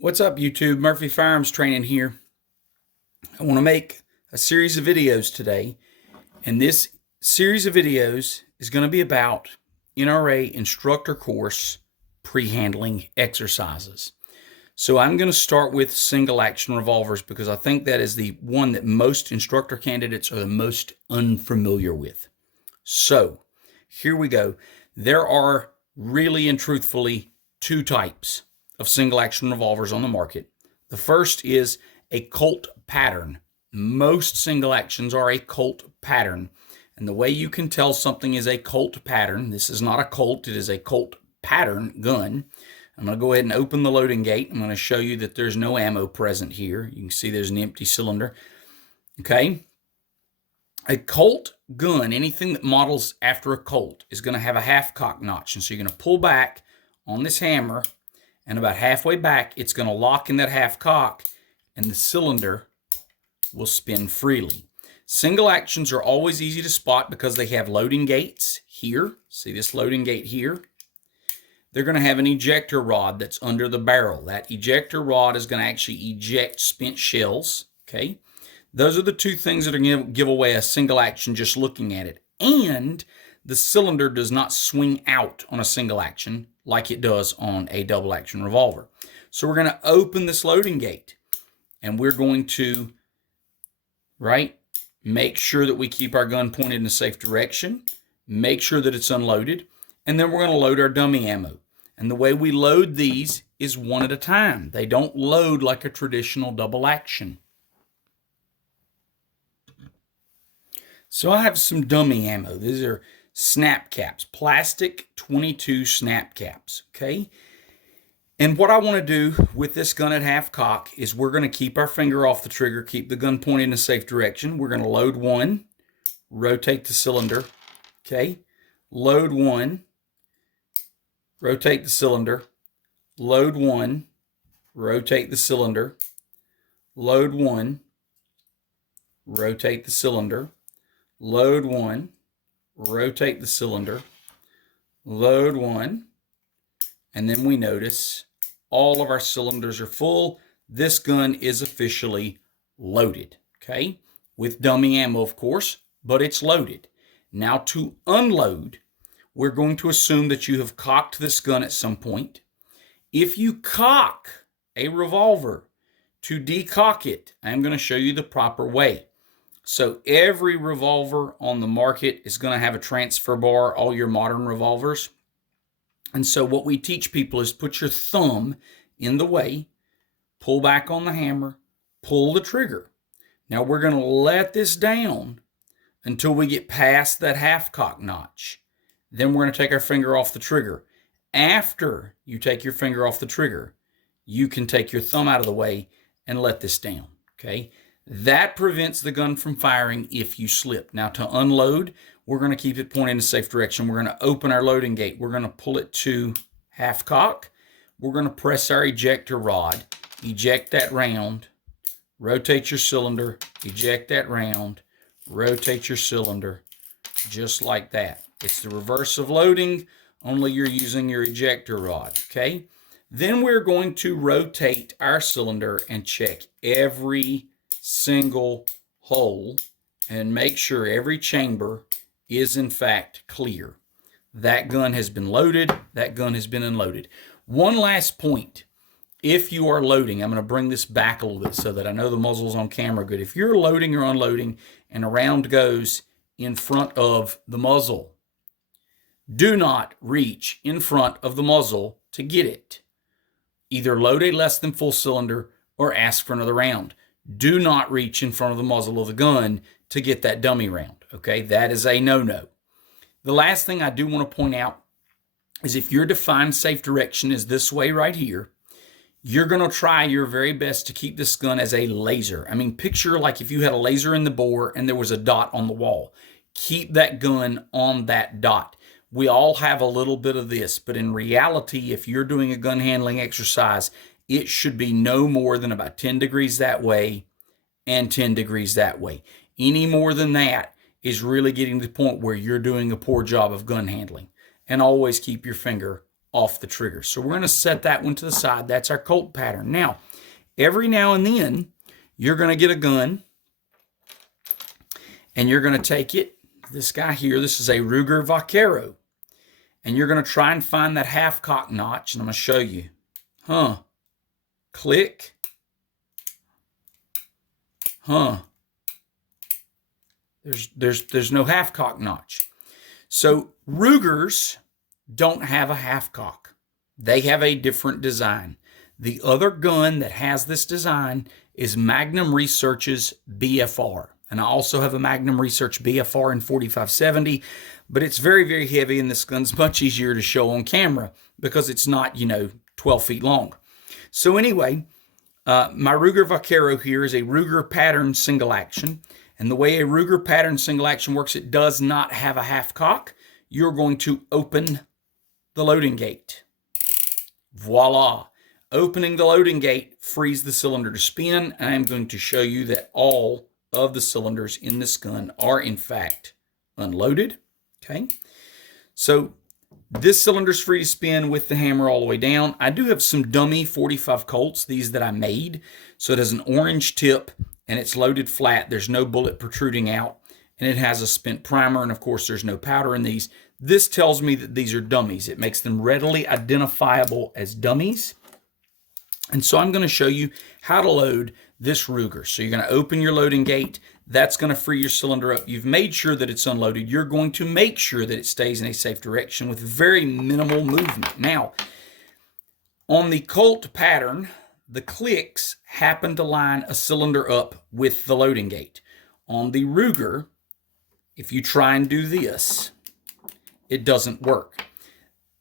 What's up, YouTube? Murphy Firearms Training here. I want to make a series of videos today, and this series of videos is going to be about NRA Instructor Course pre-handling exercises. So I'm going to start with single action revolvers because I think that is the one that most instructor candidates are the most unfamiliar with. So here we go. There are really and truthfully two types of single action revolvers on the market. The first is a Colt pattern. Most single actions are a Colt pattern. And the way you can tell something is a Colt pattern, this is not a Colt, it is a Colt pattern gun. I'm going to go ahead and open the loading gate. I'm going to show you that there's no ammo present here. You can see there's an empty cylinder. Okay. A Colt gun, anything that models after a Colt, is going to have a half cock notch. And so you're going to pull back on this hammer, and about halfway back, it's going to lock in that half cock, and the cylinder will spin freely. Single actions are always easy to spot because they have loading gates here. See this loading gate here? They're going to have an ejector rod that's under the barrel. That ejector rod is going to actually eject spent shells. Okay, those are the two things that are going to give away a single action just looking at it. And the cylinder does not swing out on a single action like it does on a double action revolver. So we're going to open this loading gate, and we're going to, make sure that we keep our gun pointed in a safe direction, make sure that it's unloaded, and then we're going to load our dummy ammo. And the way we load these is one at a time. They don't load like a traditional double action. So I have some dummy ammo. These are snap caps, plastic 22 snap caps, okay? And what I want to do with this gun at half cock is we're going to keep our finger off the trigger, keep the gun pointed in a safe direction. We're going to load one, rotate the cylinder, okay? Load one, rotate the cylinder, load one, rotate the cylinder, load one, rotate the cylinder, load one, rotate the cylinder, load one, and then we notice all of our cylinders are full. This gun is officially loaded, okay? With dummy ammo, of course, but it's loaded. Now to unload, we're going to assume that you have cocked this gun at some point. If you cock a revolver, to decock it, I'm going to show you the proper way. So every revolver on the market is going to have a transfer bar, all your modern revolvers. And so what we teach people is put your thumb in the way, pull back on the hammer, pull the trigger. Now we're going to let this down until we get past that half cock notch. Then we're going to take our finger off the trigger. After you take your finger off the trigger, you can take your thumb out of the way and let this down, okay? That prevents the gun from firing if you slip. Now to unload, we're going to keep it pointed in a safe direction. We're going to open our loading gate. We're going to pull it to half cock. We're going to press our ejector rod, eject that round, rotate your cylinder, eject that round, rotate your cylinder, just like that. It's the reverse of loading, only you're using your ejector rod, okay? Then we're going to rotate our cylinder and check every single hole and make sure every chamber is in fact clear. That gun has been loaded, that gun has been unloaded. One last point. If you are loading, I'm going to bring this back a little bit so that I know the muzzle's on camera good. If you're loading or unloading and a round goes in front of the muzzle, do not reach in front of the muzzle to get it. Either load a less than full cylinder or ask for another round. Do not reach in front of the muzzle of the gun to get that dummy round, okay? That is a no-no. The last thing I do want to point out is if your defined safe direction is this way right here, you're going to try your very best to keep this gun as a laser. I mean, picture like if you had a laser in the bore and there was a dot on the wall. Keep that gun on that dot. We all have a little bit of this, but in reality, if you're doing a gun handling exercise, it should be no more than about 10 degrees that way and 10 degrees that way. Any more than that is really getting to the point where you're doing a poor job of gun handling. And always keep your finger off the trigger. So we're going to set that one to the side. That's our Colt pattern. Now, every now and then, you're going to get a gun, and you're going to take it. This guy here, this is a Ruger Vaquero. And you're going to try and find that half cock notch, and I'm going to show you. Click. There's no half cock notch. So Rugers don't have a half cock. They have a different design. The other gun that has this design is Magnum Research's BFR. And I also have a Magnum Research BFR in 4570, but it's very, very heavy, and this gun's much easier to show on camera because it's not, 12 feet long. So anyway, my Ruger Vaquero here is a Ruger pattern single action. And the way a Ruger pattern single action works, it does not have a half cock. You're going to open the loading gate. Voila. Opening the loading gate frees the cylinder to spin. And I'm going to show you that all of the cylinders in this gun are in fact unloaded. Okay. So this cylinder's free to spin with the hammer all the way down. I do have some dummy 45 Colts, these that I made. So it has an orange tip and it's loaded flat. There's no bullet protruding out, and it has a spent primer, and of course there's no powder in these. This tells me that these are dummies. It makes them readily identifiable as dummies. And so I'm going to show you how to load this Ruger. So you're going to open your loading gate. That's going to free your cylinder up. You've made sure that it's unloaded. You're going to make sure that it stays in a safe direction with very minimal movement. Now, on the Colt pattern, the clicks happen to line a cylinder up with the loading gate. On the Ruger, if you try and do this, it doesn't work.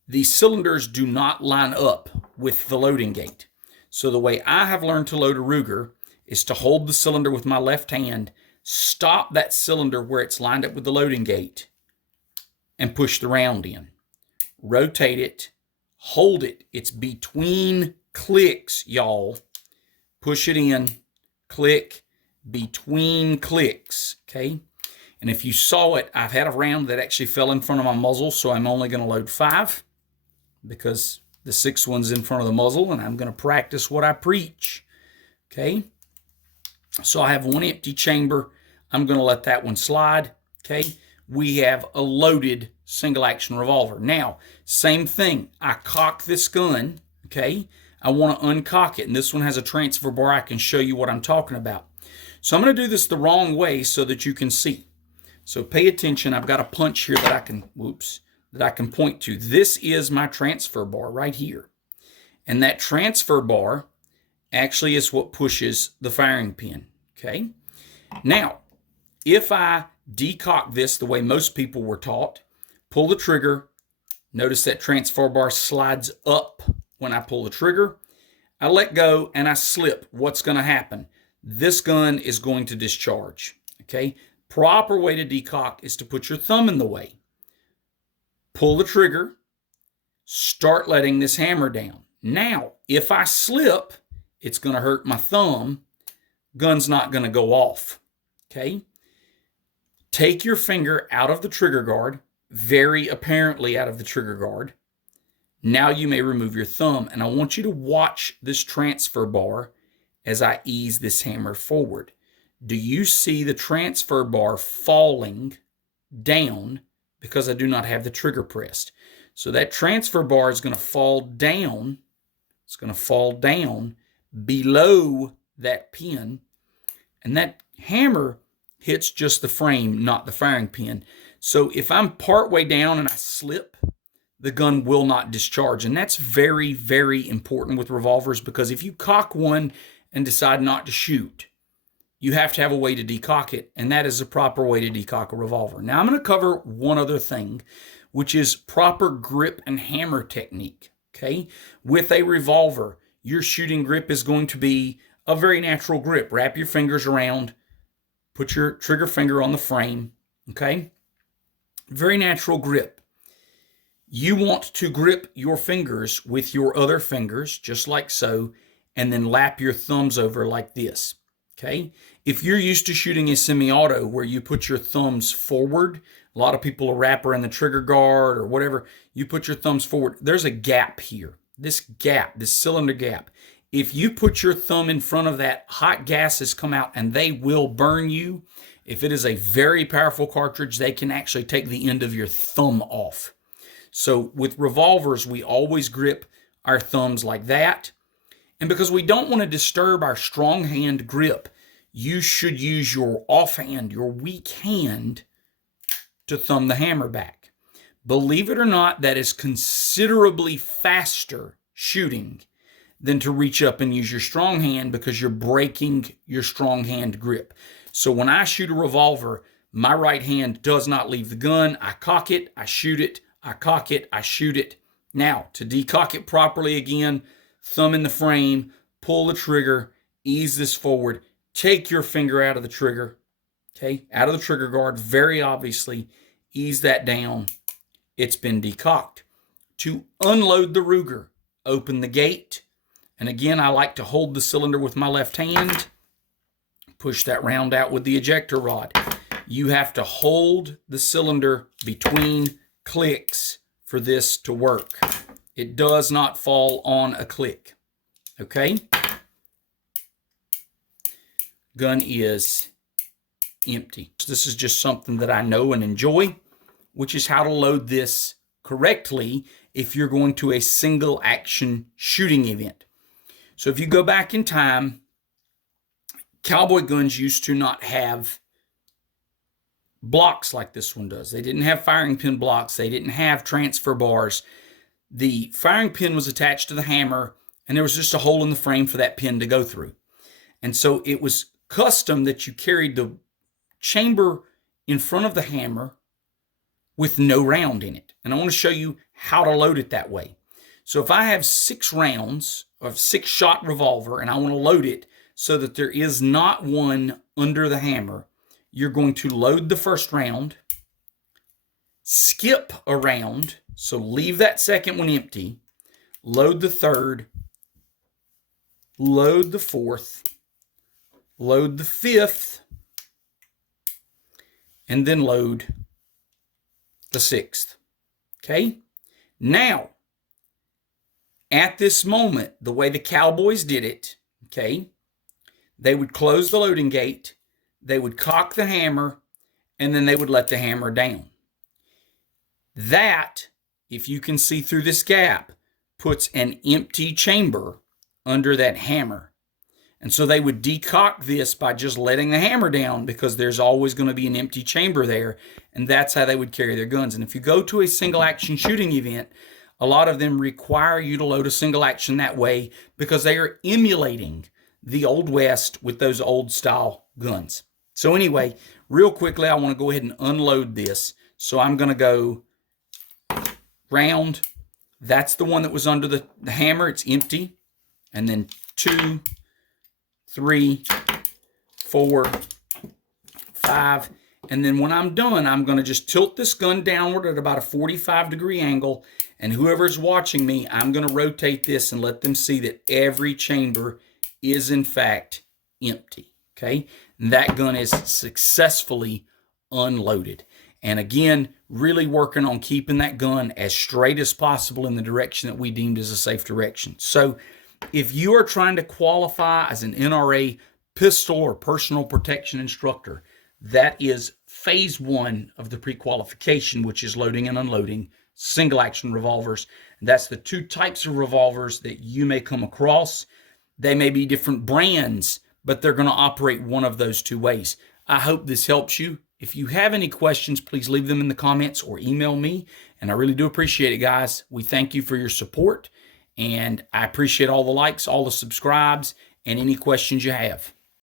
The cylinders do not line up with the loading gate. So the way I have learned to load a Ruger is to hold the cylinder with my left hand, stop that cylinder where it's lined up with the loading gate, and push the round in. Rotate it, hold it. It's between clicks, y'all. Push it in, click, between clicks, okay? And if you saw it, I've had a round that actually fell in front of my muzzle, so I'm only going to load 5 because the 6th one's in front of the muzzle, and I'm going to practice what I preach, okay? So I have one empty chamber. I'm going to let that one slide, okay? We have a loaded single-action revolver. Now, same thing. I cock this gun, okay? I want to uncock it, and this one has a transfer bar. I can show you what I'm talking about. So I'm going to do this the wrong way so that you can see. So pay attention. I've got a punch here that I can, that I can point to. This is my transfer bar right here. And that transfer bar actually is what pushes the firing pin, okay? Now, if I decock this the way most people were taught, pull the trigger, notice that transfer bar slides up when I pull the trigger. I let go and I slip. What's going to happen? This gun is going to discharge, okay? Proper way to decock is to put your thumb in the way. Pull the trigger, start letting this hammer down. Now, if I slip, it's going to hurt my thumb. Gun's not going to go off, okay? Take your finger out of the trigger guard, very apparently out of the trigger guard. Now you may remove your thumb, and I want you to watch this transfer bar as I ease this hammer forward. Do you see the transfer bar falling down because I do not have the trigger pressed? So that transfer bar is going to fall down. It's going to fall down below that pin, and that hammer hits just the frame, not the firing pin. So if I'm partway down and I slip, the gun will not discharge. And that's very, very important with revolvers, because if you cock one and decide not to shoot, you have to have a way to decock it, and that is the proper way to decock a revolver. Now, I'm going to cover one other thing, which is proper grip and hammer technique, okay? With a revolver, your shooting grip is going to be a very natural grip. Wrap your fingers around, put your trigger finger on the frame, okay? Very natural grip. You want to grip your fingers with your other fingers, just like so, and then lap your thumbs over like this. okay? If you're used to shooting a semi-auto where you put your thumbs forward, a lot of people will wrap around the trigger guard or whatever, you put your thumbs forward. There's a gap here. This gap, this cylinder gap. If you put your thumb in front of that, hot gases come out and they will burn you. If it is a very powerful cartridge, they can actually take the end of your thumb off. So with revolvers, we always grip our thumbs like that. And because we don't want to disturb our strong hand grip, you should use your offhand, your weak hand, to thumb the hammer back. Believe it or not, that is considerably faster shooting than to reach up and use your strong hand, because you're breaking your strong hand grip. So when I shoot a revolver, my right hand does not leave the gun. I cock it, I shoot it, I cock it, I shoot it. Now, to decock it properly again, thumb in the frame, pull the trigger, ease this forward, take your finger out of the trigger, okay, out of the trigger guard, very obviously, ease that down. It's been decocked. To unload the Ruger, open the gate, and again, I like to hold the cylinder with my left hand, push that round out with the ejector rod. You have to hold the cylinder between clicks for this to work. It does not fall on a click, okay? Gun is empty. This is just something that I know and enjoy, which is how to load this correctly if you're going to a single action shooting event. So if you go back in time, cowboy guns used to not have blocks like this one does. They didn't have firing pin blocks. They didn't have transfer bars. The firing pin was attached to the hammer, and there was just a hole in the frame for that pin to go through. And so it was custom that you carried the chamber in front of the hammer with no round in it. And I want to show you how to load it that way. So if I have 6 rounds of 6-shot revolver and I want to load it so that there is not one under the hammer, you're going to load the first round, skip a round, so leave that second one empty, load the third, load the fourth, load the fifth, and then load the sixth. Okay? Now, at this moment, the way the cowboys did it, okay, they would close the loading gate, they would cock the hammer, and then they would let the hammer down. That, if you can see through this gap, puts an empty chamber under that hammer. And so they would decock this by just letting the hammer down, because there's always going to be an empty chamber there, and that's how they would carry their guns. And if you go to a single action shooting event, a lot of them require you to load a single action that way because they are emulating the Old West with those old style guns. So anyway, real quickly, I want to go ahead and unload this. So I'm going to go round. That's the one that was under the hammer. It's empty. And then 2, 3, 4, 5. And then when I'm done, I'm going to just tilt this gun downward at about a 45-degree angle. And whoever's watching me, I'm going to rotate this and let them see that every chamber is in fact empty. Okay? And that gun is successfully unloaded. And again, really working on keeping that gun as straight as possible in the direction that we deemed as a safe direction. So if you are trying to qualify as an NRA pistol or personal protection instructor, that is phase 1 of the pre-qualification, which is loading and unloading single action revolvers. And that's the 2 types of revolvers that you may come across. They may be different brands, but they're going to operate one of those 2 ways. I hope this helps you. If you have any questions, please leave them in the comments or email me. And I really do appreciate it, guys. We thank you for your support. And I appreciate all the likes, all the subscribes, and any questions you have.